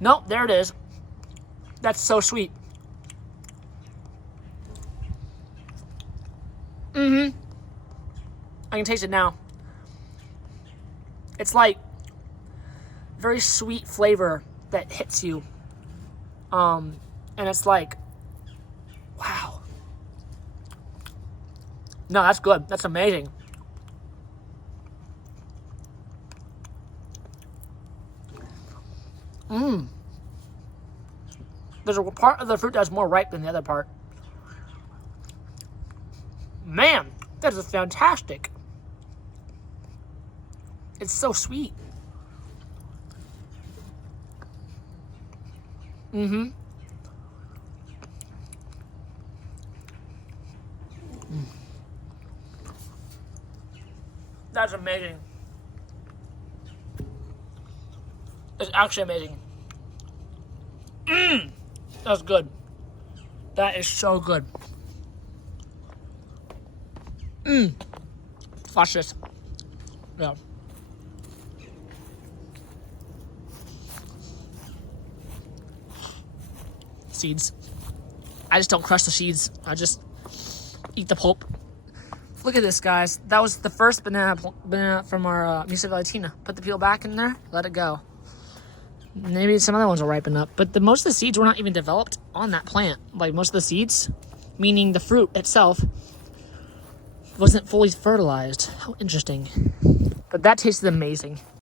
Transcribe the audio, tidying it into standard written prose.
Nope, there it is. That's so sweet. I can taste it now. It's like very sweet flavor that hits you. And it's like, wow. No, that's good. That's amazing. There's a part of the fruit that's more ripe than the other part. Man, that is fantastic. It's so sweet. That's amazing. It's actually amazing. That's good. That is so good. Watch this. Yeah. Seeds. I just don't crush the seeds. I just eat the pulp. Look at this, guys. That was the first banana from our Musa velutina. Put the peel back in there. Let it go. Maybe some other ones will ripen up. But most of the seeds were not even developed on that plant. Like most of the seeds, meaning the fruit itself, wasn't fully fertilized. How interesting. But that tasted amazing.